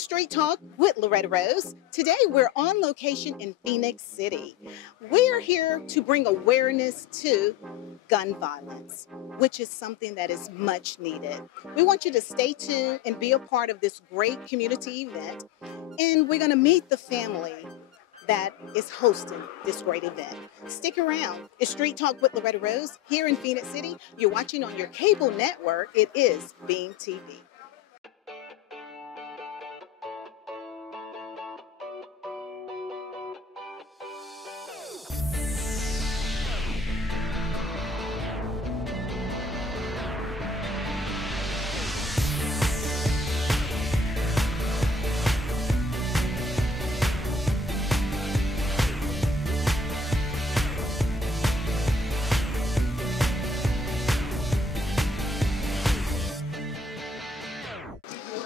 It's Street Talk with Loretta Rose. Today we're on location in Phoenix City. We're here to bring awareness to gun violence, which is something that is much needed. We want you to stay tuned and be a part of this great community event. And we're going to meet the family that is hosting this great event. Stick around. It's Street Talk with Loretta Rose here in Phoenix City. You're watching on your cable network. It is Beam TV.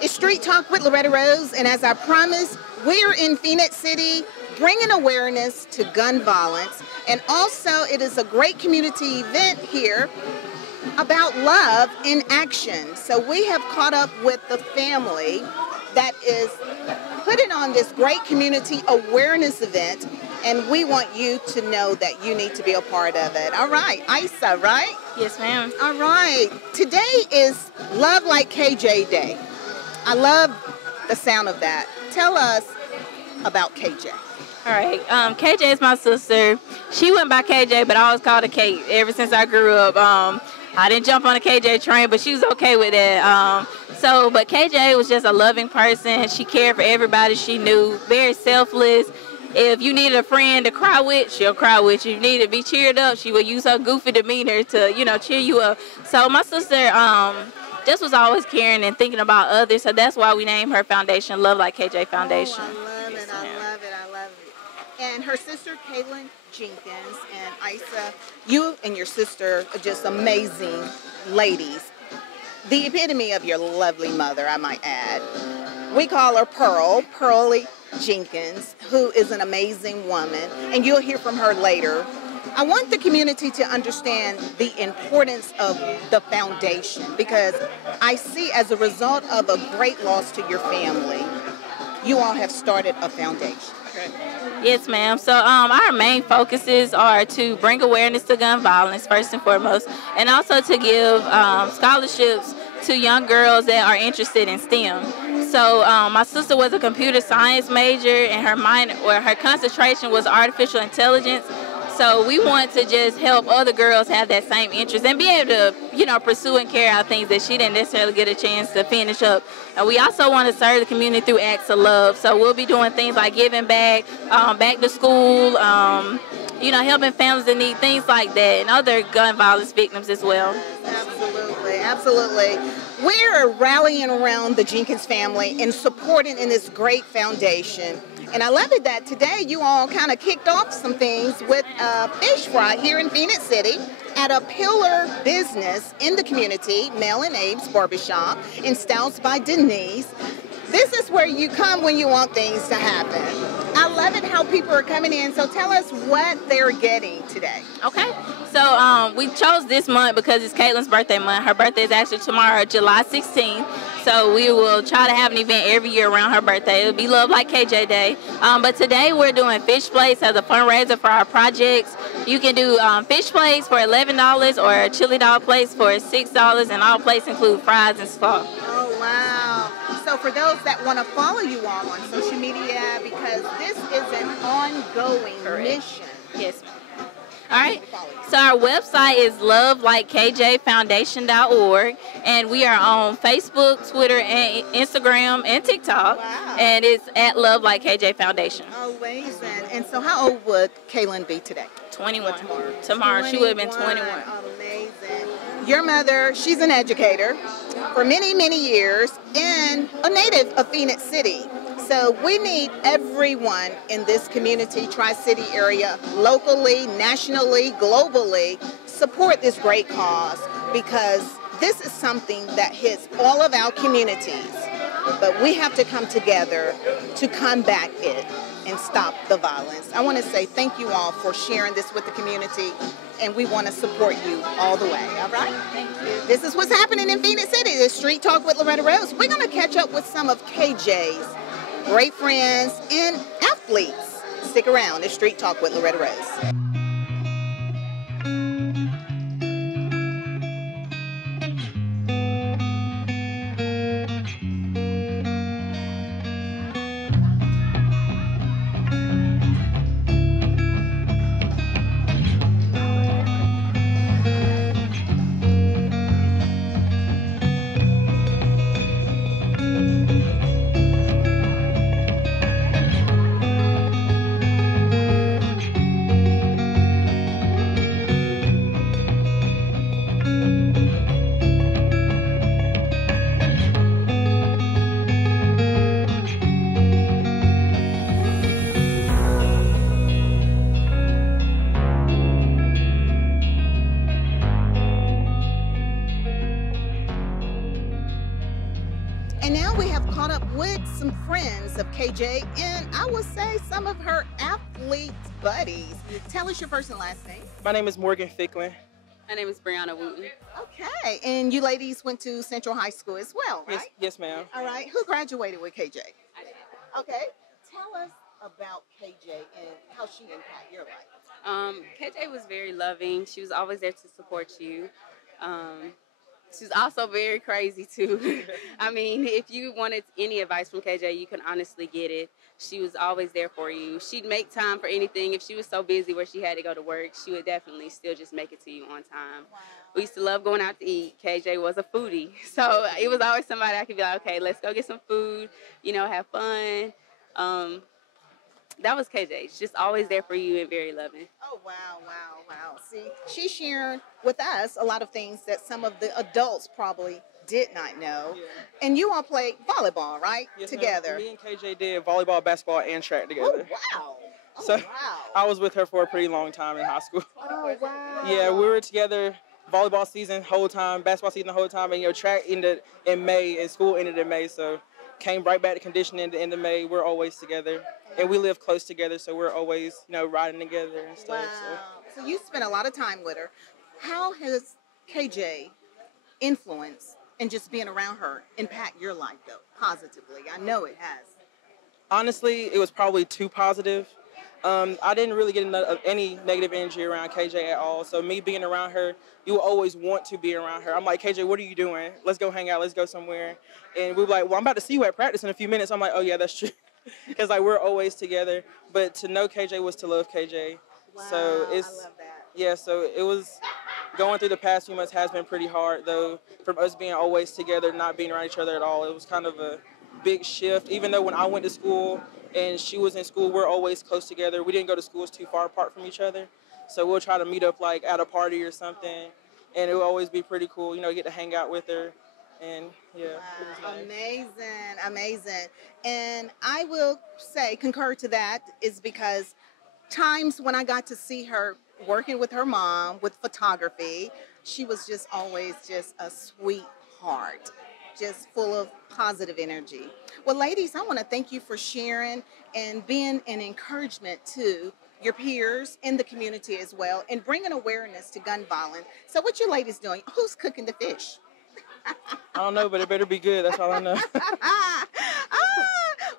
It's Street Talk with Loretta Rose, and as I promised, we're in Phoenix City bringing awareness to gun violence, and also it is a great community event here about love in action. So we have caught up with the family that is putting on this great community awareness event, and we want you to know that you need to be a part of it. All right, Isa, right? Yes, ma'am. All right, today is Love Like KJ Day. I love the sound of that. Tell us about KJ. All right. KJ is my sister. She went by KJ, but I always called her Kate ever since I grew up. I didn't jump on the KJ train, but she was okay with it. But KJ was just a loving person. She cared for everybody she knew. Very selfless. If you needed a friend to cry with, she'll cry with you. If you needed to be cheered up, she would use her goofy demeanor to, cheer you up. So my sister, just was always caring and thinking about others, so that's why we named her foundation Love Like KJ Foundation. Oh, I love it, I love it, I love it. And her sister, Kaylin Jenkins, and Isa, you and your sister are just amazing ladies. The epitome of your lovely mother, I might add. We call her Pearlie Jenkins, who is an amazing woman, and you'll hear from her later. I want the community to understand the importance of the foundation, because I see as a result of a great loss to your family, you all have started a foundation. Yes, ma'am. So our main focuses are to bring awareness to gun violence, first and foremost, and also to give scholarships to young girls that are interested in STEM. So my sister was a computer science major, and her concentration was artificial intelligence. So we want to just help other girls have that same interest and be able to, pursue and carry out things that she didn't necessarily get a chance to finish up. And we also want to serve the community through acts of love. So we'll be doing things like giving back, back to school, helping families in need, things like that, and other gun violence victims as well. Absolutely, absolutely. We're rallying around the Jenkins family and supporting in this great foundation. And I love it that today you all kind of kicked off some things with a fish fry here in Phoenix City at a pillar business in the community, Mel and Abe's Barbershop in Styles by Denise. This is where you come when you want things to happen. I love it how people are coming in. So tell us what they're getting today. Okay. So we chose this month because it's Caitlin's birthday month. Her birthday is actually tomorrow, July 16th. So we will try to have an event every year around her birthday. It'll be Love Like KJ Day. But today we're doing fish plates as a fundraiser for our projects. You can do fish plates for $11 or chili dog plates for $6, and all plates include fries and slaw. Oh, wow. So for those that want to follow you all on social media, because this is an ongoing mission. Yes, ma'am. All right, so our website is lovelikeKJFoundation.org, and we are on Facebook, Twitter, and Instagram, and TikTok, wow. And it's at Love Like KJ Foundation. Amazing. And so how old would Kaylin be today? 21. Tomorrow she would have been 21. Amazing. Your mother, she's an educator for many, many years and a native of Phoenix City. So we need everyone in this community, Tri-City area, locally, nationally, globally, support this great cause, because this is something that hits all of our communities. But we have to come together to combat it and stop the violence. I want to say thank you all for sharing this with the community, and we want to support you all the way, all right? Thank you. This is what's happening in Phoenix City. This Street Talk with Loretta Rose. We're going to catch up with some of KJ's great friends, and athletes. Stick around. It's Street Talk with Loretta Rose. And now we have caught up with some friends of KJ, and I would say some of her athlete buddies. Tell us your first and last name. My name is Morgan Ficklin. My name is Brianna Wooten. Okay, and you ladies went to Central High School as well, right? Yes, ma'am. All right, who graduated with KJ? I did. Okay, tell us about KJ and how she impacted your life. KJ was very loving. She was always there to support you. She's also very crazy too. I mean, if you wanted any advice from KJ, you can honestly get it. She was always there for you. She'd make time for anything. If she was so busy where she had to go to work, she would definitely still just make it to you on time. Wow. We used to love going out to eat. KJ was a foodie. So it was always somebody I could be like, okay, let's go get some food, have fun. That was KJ. She's just always there for you and very loving. Oh, wow. See, she's sharing with us a lot of things that some of the adults probably did not know. Yeah. And you all played volleyball, right? Yes, together. Me and KJ did volleyball, basketball, and track together. Oh, wow. So I was with her for a pretty long time in high school. Oh, wow. Yeah, we were together volleyball season whole time, basketball season the whole time, and track ended in May and school ended in May, so came right back to conditioning at the end of May. We're always together, and we live close together, so we're always riding together and stuff. Wow. So you spent a lot of time with her. How has KJ influenced and just being around her impact your life though positively? I know it has. Honestly, it was probably too positive. I didn't really get any negative energy around KJ at all. So me being around her, you will always want to be around her. I'm like, KJ, what are you doing? Let's go hang out. Let's go somewhere. And we were like, well, I'm about to see you at practice in a few minutes. I'm like, oh, yeah, that's true. Because we're always together. But to know KJ was to love KJ. Wow, so I love that. Yeah, so it was going through the past few months has been pretty hard, though, from us being always together, not being around each other at all. It was kind of a big shift. Even though when I went to school and she was in school, we're always close together. We didn't go to schools too far apart from each other. So we'll try to meet up like at a party or something. And it will always be pretty cool, get to hang out with her. And yeah, wow. It was nice. Amazing. And I will say, concur to that, is because times when I got to see her working with her mom with photography, she was just always just a sweetheart, just full of positive energy. Well, ladies, I want to thank you for sharing and being an encouragement to your peers in the community as well, and bringing awareness to gun violence. So what you ladies doing? Who's cooking the fish? I don't know, but it better be good. That's all I know.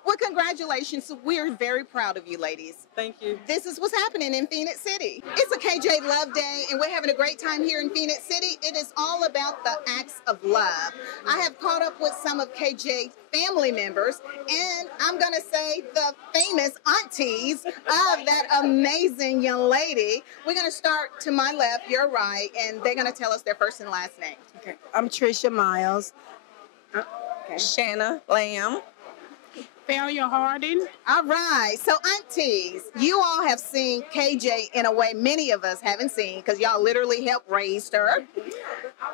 Well, congratulations. We're very proud of you, ladies. Thank you. This is what's happening in Phoenix City. It's a KJ Love Day, and we're having a great time here in Phoenix City. It is all about the acts of love. I have caught up with some of KJ's family members, and I'm going to say the famous aunties of that amazing young lady. We're going to start to my left, your right, and they're going to tell us their first and last name. Okay. I'm Tricia Miles. Shanna Lamb. Failure Harding. All right. So, aunties, you all have seen KJ in a way many of us haven't seen because y'all literally helped raise her.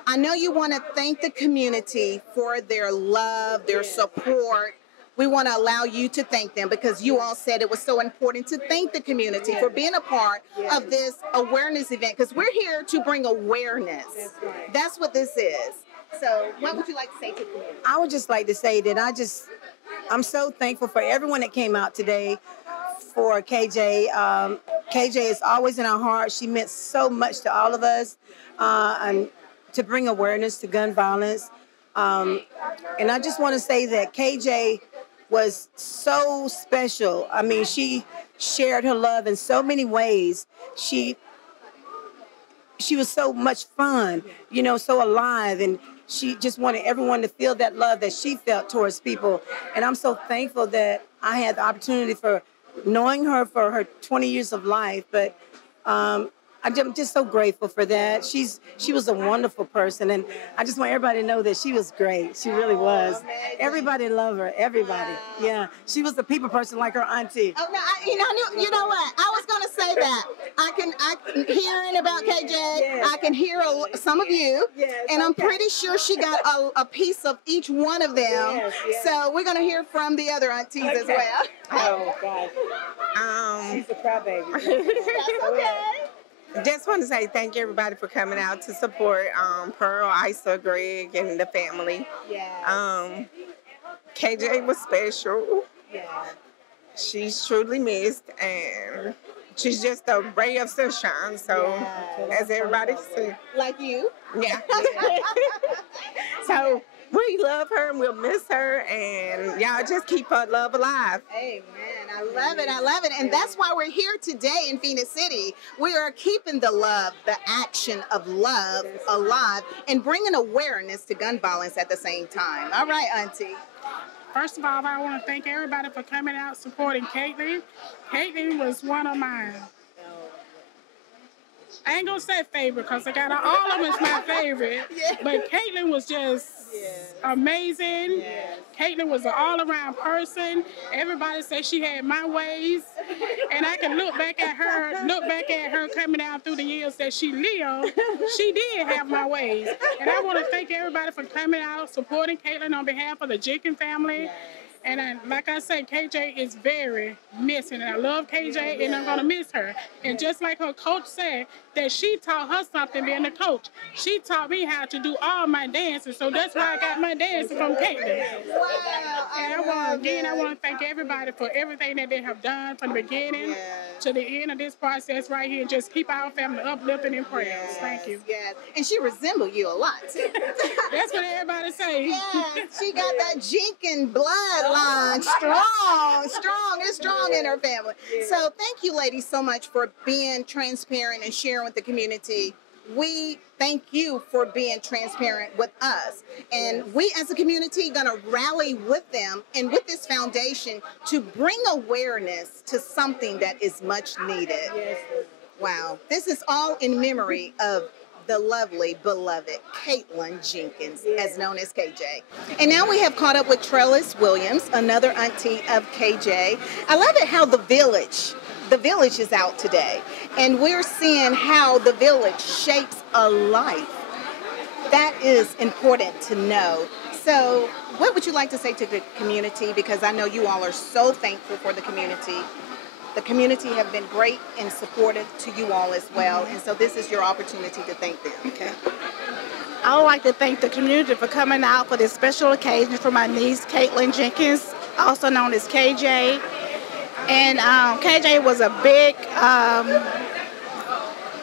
I know you want to thank the community for their love, their support. We want to allow you to thank them because you all said it was so important to thank the community for being a part of this awareness event because we're here to bring awareness. That's what this is. So, what would you like to say to the community? I would just like to say that I'm so thankful for everyone that came out today for KJ. KJ is always in our hearts. She meant so much to all of us and to bring awareness to gun violence. And I just want to say that KJ was so special. I mean, she shared her love in so many ways. She was so much fun, you know, so alive, and she just wanted everyone to feel that love that she felt towards people. And I'm so thankful that I had the opportunity for knowing her for her 20 years of life. But I'm just so grateful for that. She was a wonderful person, and I just want everybody to know that she was great. She really was. Everybody loved her. Everybody. Yeah, she was a people person like her auntie. Oh no, you know what? I was gonna say that. I can hearing about KJ. Yes. I can hear some of you, Yes, and I'm okay. pretty sure she got a piece of each one of them. Yes, yes. So we're gonna hear from the other aunties as Okay. well. Oh gosh, she's a crybaby. That's okay. Just want to say thank you everybody for coming out to support Pearl, Isa, Greg, and the family. Yeah. KJ was special. Yeah. She's truly missed, and she's just a ray of sunshine. So, as everybody said, Like you. yeah. So we love her and we'll miss her, and y'all just keep her love alive. Amen. I love it. I love it. And that's why we're here today in Phoenix City. We are keeping the love, the action of love alive and bringing awareness to gun violence at the same time. All right, Auntie. First of all, I want to thank everybody for coming out supporting Caitlin. Caitlin was one of mine. I ain't gonna say favorite because I got all of them is my favorite. But Caitlin was just amazing. Caitlin was an all-around person. Everybody said she had my ways, and I can look back at her coming out through the years that she lived. She did have my ways, and I want to thank everybody for coming out supporting Caitlin on behalf of the Jenkins family. And like I said, KJ is very missing. And I love KJ, and I'm going to miss her. And just like her coach said, that she taught her something being a coach. She taught me how to do all my dances. So that's why I got my dancing from Caitlin. And I want to thank everybody for everything that they have done from the beginning to the end of this process right here. Just keep our family uplifting in prayers. Thank you. Yes. And she resembled you a lot, too. That's what everybody say. Yes. She got that Jenkins bloodline strong. It's strong in her family. So thank you, ladies, so much for being transparent and sharing with the community. We thank you for being transparent with us. And we as a community going to rally with them and with this foundation to bring awareness to something that is much needed. Wow. This is all in memory of the lovely, beloved Caitlin Jenkins, as known as KJ. And now we have caught up with Trellis Williams, another auntie of KJ. I love it how the village is out today. And we're seeing how the village shapes a life. That is important to know. So what would you like to say to the community? Because I know you all are so thankful for the community. The community have been great and supportive to you all as well. And so this is your opportunity to thank them. Okay. I would like to thank the community for coming out for this special occasion for my niece, Caitlin Jenkins, also known as KJ. And KJ was a big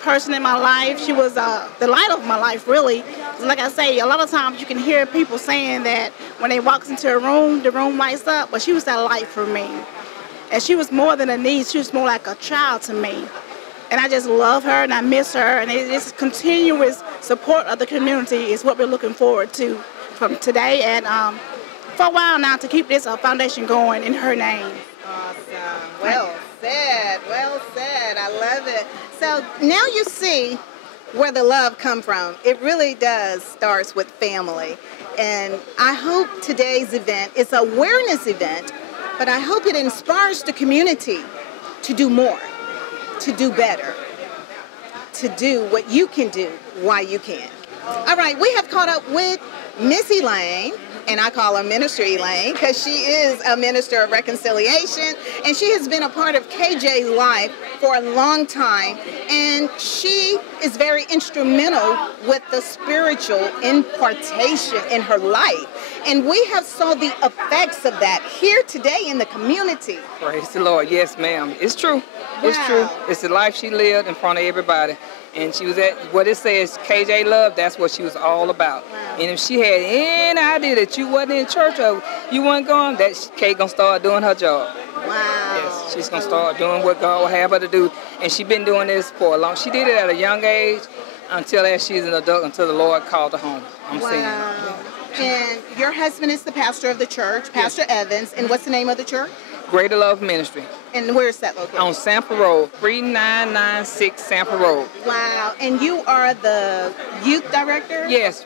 person in my life. She was the light of my life, really. Like I say, a lot of times you can hear people saying that when they walk into a room, the room lights up, but she was that light for me. And she was more than a niece. She was more like a child to me. And I just love her and I miss her. And this continuous support of the community is what we're looking forward to from today and for a while now to keep this foundation going in her name. Awesome. Well said. Well said. I love it. So now you see where the love come from. It really does starts with family. And I hope today's event is an awareness event, but I hope it inspires the community to do more, to do better, to do what you can do while you can. All right, we have caught up with Miss Elaine, and I call her Minister Elaine because she is a minister of reconciliation, and she has been a part of KJ's life for a long time, and she is very instrumental with the spiritual impartation in her life. And we have saw the effects of that here today in the community. Praise the Lord. Yes, ma'am. It's true. It's true. It's the life she lived in front of everybody. And she was at what it says, KJ Love, that's what she was all about. Wow. And if she had any idea that you wasn't in church or you wasn't going, that Kate gonna start doing her job. Wow. Yes, she's gonna start doing what God will have her to do. And she's been doing this for a long, she did it at a young age until as she's an adult, until the Lord called her home. I'm saying. And your husband is the pastor of the church, Pastor Evans. And what's the name of the church? Greater Love Ministry. And where's that located? On Sample Road, 3996 Sample Road. Wow. And you are the youth director? Yes,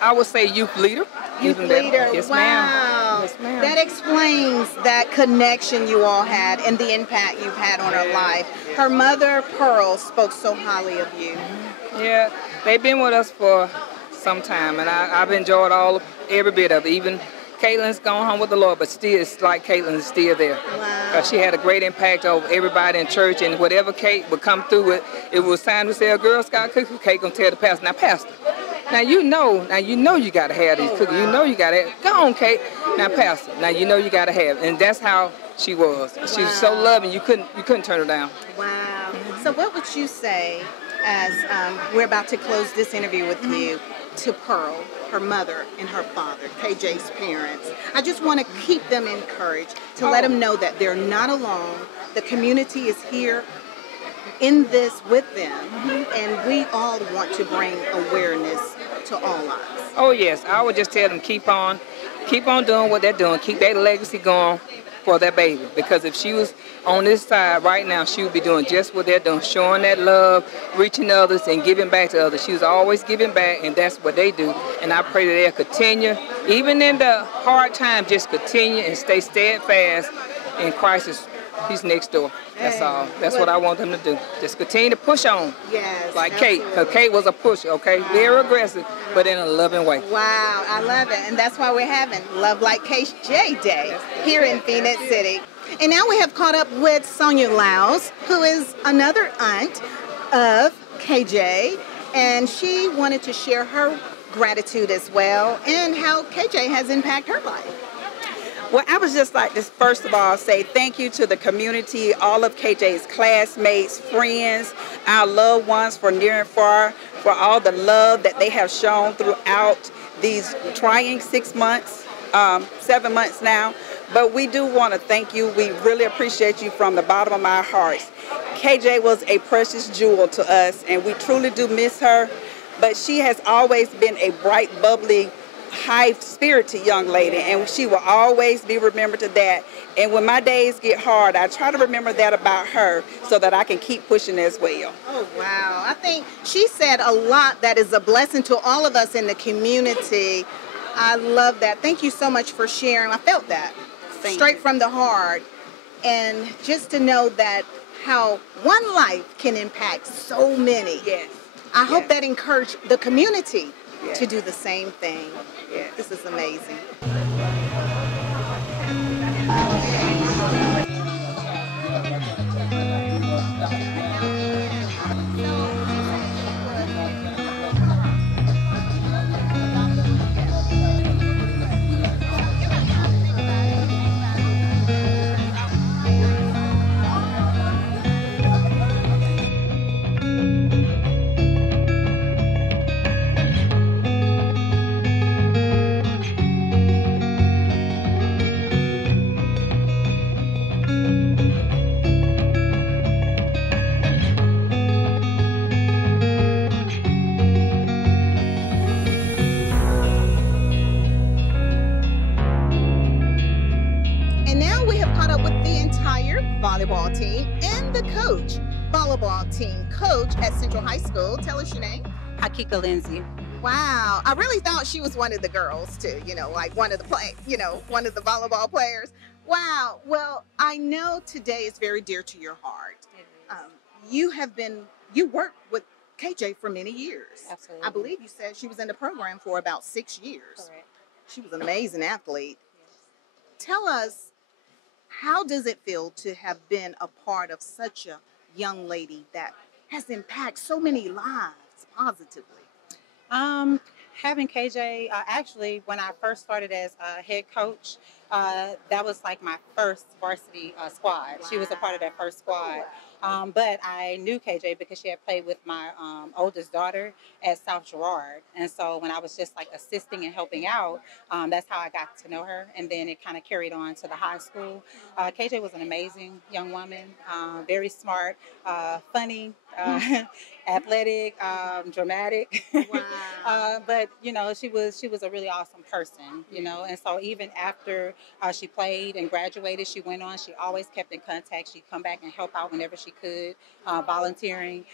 I would say youth leader. Youth leader. Yes, wow. ma'am. Yes, ma'am. That explains that connection you all had and the impact you've had on her life. Her mother, Pearl, spoke so highly of you. Yeah, they've been with us for some time, and I've enjoyed every bit of it. Even Caitlin's gone home with the Lord, but still, it's like Caitlin is still there. Wow. She had a great impact over everybody in church, and whatever Kate would come through with, it was time to say a Girl Scout cookie. Kate gonna tell the pastor, now pastor, you know you gotta have these cookies. You know you gotta have. Go on, Kate. Now pastor, now you know you gotta have, and that's how she was. She was so loving, you couldn't turn her down. Wow. So what would you say as we're about to close this interview with you to Pearl, her mother and her father, KJ's parents? I just want to keep them encouraged, to let them know that they're not alone. The community is here in this with them, and we all want to bring awareness to all lives. Oh yes, I would just tell them keep on doing what they're doing, keep that legacy going for that baby, because if she was on this side right now, she would be doing just what they're doing, showing that love, reaching others, and giving back to others. She was always giving back, and that's what they do. And I pray that they'll continue, even in the hard times, just continue and stay steadfast in Christ. He's next door. That's all. That's what I want them to do. Just continue to push on. Yes. Like Kate, because Kate was a pusher, okay? Very aggressive, but in a loving way. Wow, I love it. And that's why we're having Love Like KJ Day here in Phoenix City. And now we have caught up with Sonia Laus, who is another aunt of KJ, and she wanted to share her gratitude as well and how KJ has impacted her life. Well, I would just like to first of all say thank you to the community, all of KJ's classmates, friends, our loved ones for near and far, for all the love that they have shown throughout these trying 6 months, 7 months now. But we do want to thank you. We really appreciate you from the bottom of our hearts. KJ was a precious jewel to us, and we truly do miss her. But she has always been a bright, bubbly, high-spirited young lady, and she will always be remembered to that. And when my days get hard, I try to remember that about her so that I can keep pushing as well. Oh, wow. I think she said a lot that is a blessing to all of us in the community. I love that. Thank you so much for sharing. I felt that straight from the heart. And just to know that how one life can impact so many. Yes. I hope that encouraged the community to do the same thing. Yes. This is amazing. Volleyball team and the volleyball team coach at Central High School. Tell us your name. Hakika Lindsay. Wow, I really thought she was one of the girls too, like one of the one of the volleyball players. Wow, well, I know today is very dear to your heart. You worked with KJ for many years. Absolutely. I believe you said she was in the program for about 6 years. Correct. She was an amazing athlete. Yes. Tell us, how does it feel to have been a part of such a young lady that has impacted so many lives positively? Having KJ, actually, when I first started as a head coach, That was like my first varsity squad. She was a part of that first squad. But I knew KJ because she had played with my oldest daughter at South Girard. And so when I was just like assisting and helping out, that's how I got to know her. And then it kind of carried on to the high school. KJ was an amazing young woman, very smart, funny, athletic, dramatic. Wow. But you know, she was a really awesome person. You know, and so even after she played and graduated, she went on. She always kept in contact. She'd come back and help out whenever she could, volunteering.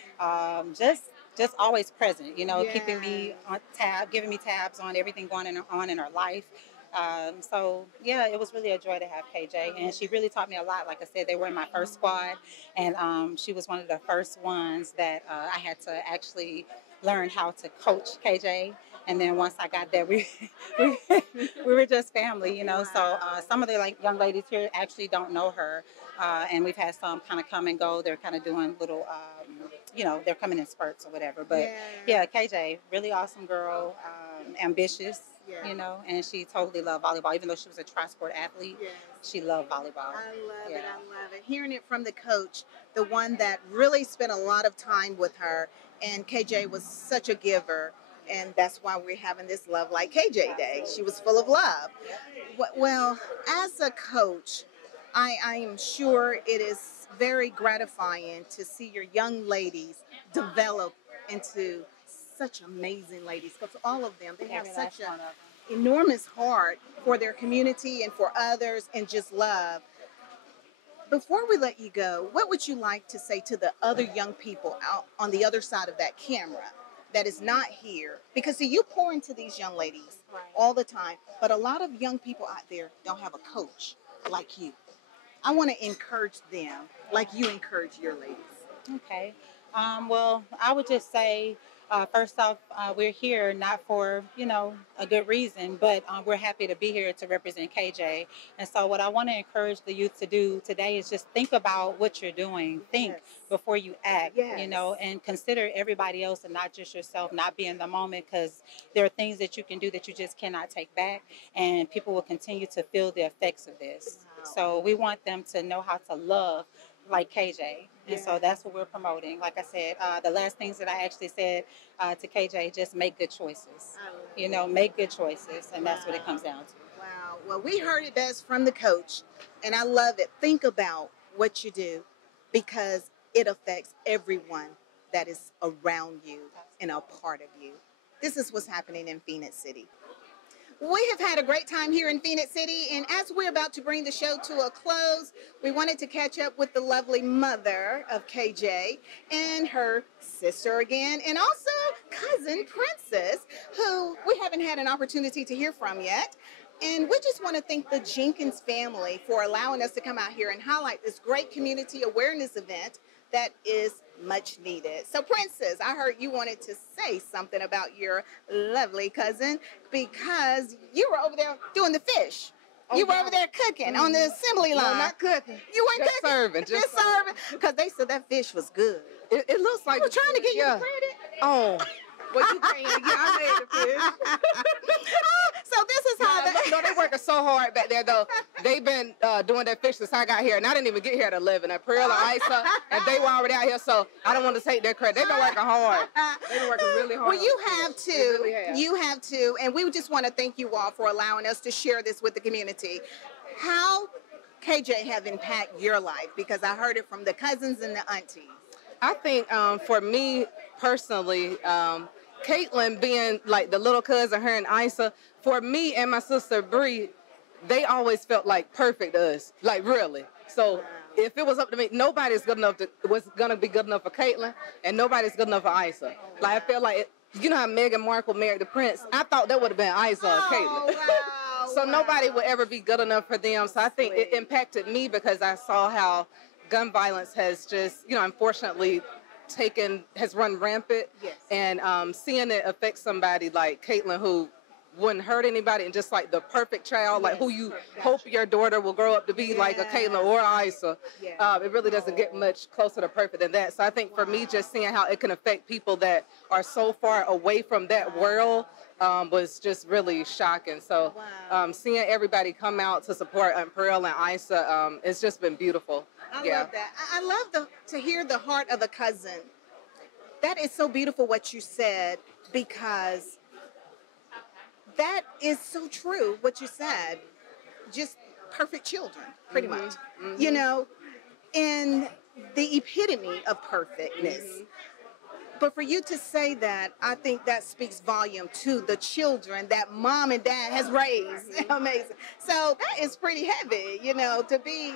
Just always present. You know, keeping me on giving me tabs on everything going on in her life. So yeah, it was really a joy to have KJ, and she really taught me a lot. Like I said, they were in my first squad, and she was one of the first ones that I had to actually learn how to coach KJ. And then once I got there, we were just family, you know. So some of the young ladies here actually don't know her, and we've had some kind of come and go. They're kind of doing little, you know, they're coming in spurts or whatever. But yeah, KJ, really awesome girl, ambitious. You know, and she totally loved volleyball. Even though she was a tri-sport athlete, she loved volleyball. I love it. I love it. Hearing it from the coach, the one that really spent a lot of time with her, and KJ was such a giver, and that's why we're having this Love Like KJ Day. She was full of love. Well, as a coach, I am sure it is very gratifying to see your young ladies develop into such amazing ladies, because all of them, they have such an enormous heart for their community and for others and just love. Before we let you go, what would you like to say to the other young people out on the other side of that camera that is not here? Because see, you pour into these young ladies all the time, but a lot of young people out there don't have a coach like you. I want to encourage them like you encourage your ladies. Okay. Well, I would just say, first off, we're here not for, you know, a good reason, but we're happy to be here to represent KJ. And so what I want to encourage the youth to do today is just think about what you're doing. Think before you act, you know, and consider everybody else and not just yourself, not be in the moment, because there are things that you can do that you just cannot take back, and people will continue to feel the effects of this. So we want them to know how to love like KJ. And so that's what we're promoting. Like I said, the last things that I actually said to KJ, just make good choices. You know, make good choices. And that's what it comes down to. Wow. Well, we heard it best from the coach, and I love it. Think about what you do, because it affects everyone that is around you and a part of you. This is what's happening in Phoenix City. We have had a great time here in Phoenix City, and as we're about to bring the show to a close, we wanted to catch up with the lovely mother of KJ and her sister again, and also cousin Princess, who we haven't had an opportunity to hear from yet. And we just want to thank the Jenkins family for allowing us to come out here and highlight this great community awareness event that is much needed. So Princess, I heard you wanted to say something about your lovely cousin, because you were over there doing the fish. You were over there cooking on the assembly line. No, not cooking. You weren't just cooking? Just serving. Because they said that fish was good. It looks like I was trying to get you the credit. Oh. Well, you can't. Yeah, I made the fish. So this is how No, they're working so hard back there, though. They've been doing that fish since I got here, and I didn't even get here at 11. And Perilla, Isa, and they were already out here, so I don't want to take their credit. They've been working hard. They've been working really hard. Well, you have to. Really have. You have to. And we just want to thank you all for allowing us to share this with the community. How KJ have impacted your life? Because I heard it from the cousins and the aunties. I think for me personally, Caitlin being like the little cousin, her and Isa, for me and my sister Bree, they always felt like perfect to us, like really. So if it was up to me, nobody's good enough was gonna be good enough for Caitlin, and nobody's good enough for Isa. Like I feel like you know how Meghan Markle married the prince. I thought that would have been Isa or Caitlin. Wow, so nobody would ever be good enough for them. So I think it impacted me because I saw how gun violence has just, you know, unfortunately has run rampant. Yes. And seeing it affect somebody like Caitlin, who wouldn't hurt anybody, and just like the perfect child, like who you hope your daughter will grow up to be, like a Caitlin or Isa. It really doesn't get much closer to perfect than that. So I think for me, just seeing how it can affect people that are so far away from that world was just really shocking. So seeing everybody come out to support Aunt Pearl and Isa, it's just been beautiful. I love that. I love to hear the heart of a cousin. That is so beautiful what you said, because that is so true what you said. Just perfect children, pretty much. You know, and the epitome of perfectness. But for you to say that, I think that speaks volume to the children that mom and dad has raised. Amazing. So that is pretty heavy, you know, to be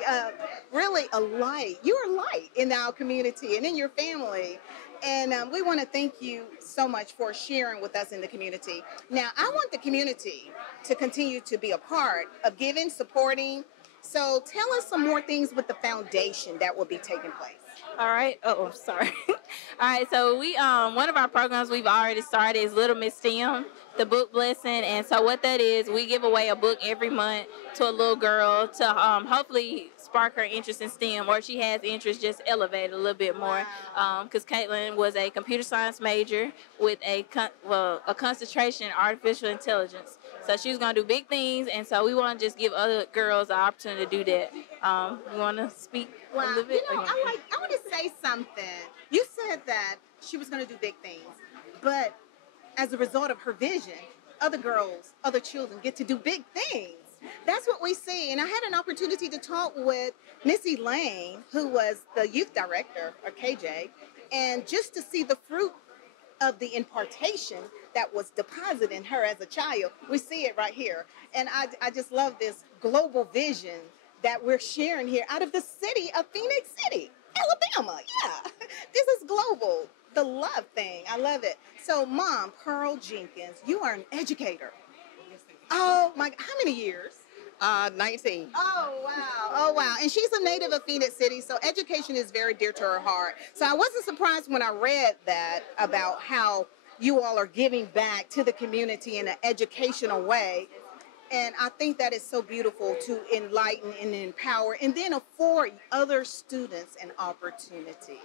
really a light. You're a light in our community and in your family. And we want to thank you so much for sharing with us in the community. Now, I want the community to continue to be a part of giving, supporting. So tell us some more things with the foundation that will be taking place. All right. Oh, sorry. All right. So we one of our programs we've already started is Little Miss STEM, the book blessing. And so what that is, we give away a book every month to a little girl to hopefully spark her interest in STEM, or if she has interest, just elevate a little bit more. Because Caitlin was a computer science major with a concentration in artificial intelligence. So she was going to do big things, and so we want to just give other girls the opportunity to do that. You want to speak a little bit? You know, I want to say something. You said that she was going to do big things, but as a result of her vision, other girls, other children get to do big things. That's what we see. And I had an opportunity to talk with Missy Lane, who was the youth director of KJ, and just to see the fruit of the impartation that was deposited in her as a child. We see it right here. And I just love this global vision that we're sharing here out of the city of Phoenix City, Alabama. Yeah, this is global. The love thing. I love it. So, Mom, Pearl Jenkins, you are an educator. Oh, my, how many years? 19. Oh, wow. Oh, wow. And she's a native of Phoenix City, so education is very dear to her heart. So I wasn't surprised when I read that about how you all are giving back to the community in an educational way. And I think that is so beautiful to enlighten and empower and then afford other students an opportunity.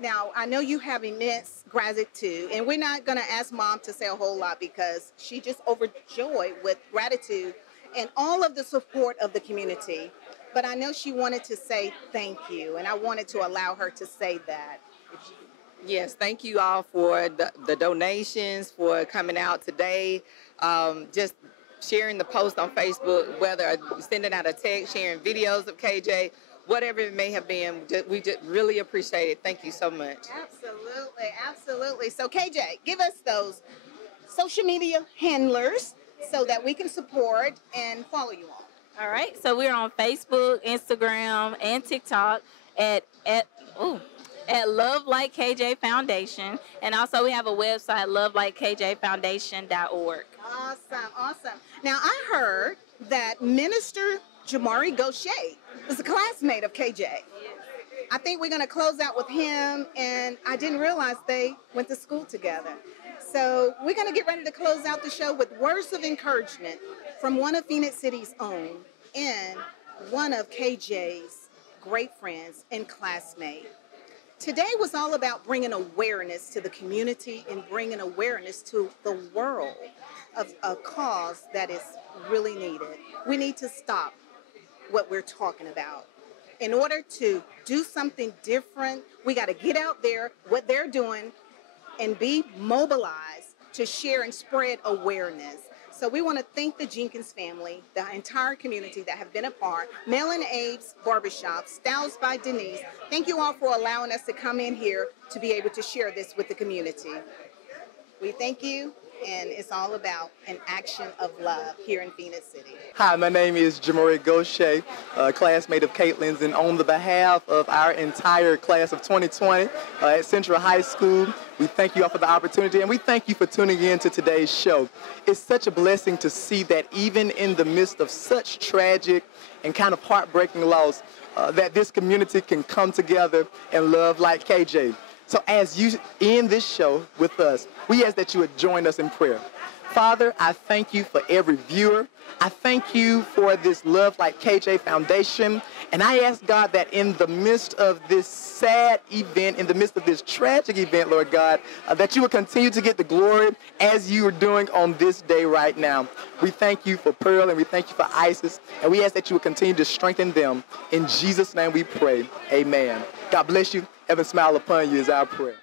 Now, I know you have immense gratitude, and we're not going to ask Mom to say a whole lot because she just overjoyed with gratitude and all of the support of the community. But I know she wanted to say thank you, and I wanted to allow her to say that. Yes, thank you all for the donations, for coming out today, just sharing the post on Facebook, whether sending out a text, sharing videos of KJ, whatever it may have been. We just really appreciate it. Thank you so much. Absolutely, absolutely. So KJ, give us those social media handlers so that we can support and follow you all. All right. So we're on Facebook, Instagram, and TikTok at Love Like KJ Foundation. And also we have a website, lovelikekjfoundation.org. Awesome, awesome. Now I heard that Minister Jamari Gaucher was a classmate of KJ. I think we're going to close out with him, and I didn't realize they went to school together. So we're going to get ready to close out the show with words of encouragement from one of Phoenix City's own and one of KJ's great friends and classmate. Today was all about bringing awareness to the community and bringing awareness to the world of a cause that is really needed. We need to stop what we're talking about. In order to do something different, we got to get out there, what they're doing, and be mobilized to share and spread awareness. So we want to thank the Jenkins family, the entire community that have been a part, Mel and Abe's Barbershop, Styles by Denise. Thank you all for allowing us to come in here to be able to share this with the community. We thank you, and it's all about an action of love here in Phoenix City. Hi, my name is Jamari Gaucher, a classmate of Caitlin's, and on the behalf of our entire class of 2020 at Central High School, we thank you all for the opportunity, and we thank you for tuning in to today's show. It's such a blessing to see that even in the midst of such tragic and kind of heartbreaking loss, that this community can come together and love like KJ. So as you end this show with us, we ask that you would join us in prayer. Father, I thank you for every viewer. I thank you for this Love Like KJ Foundation. And I ask, God, that in the midst of this sad event, in the midst of this tragic event, Lord God, that you will continue to get the glory as you are doing on this day right now. We thank you for Pearl and we thank you for Isis. And we ask that you will continue to strengthen them. In Jesus' name we pray. Amen. God bless you. Heaven smile upon you is our prayer.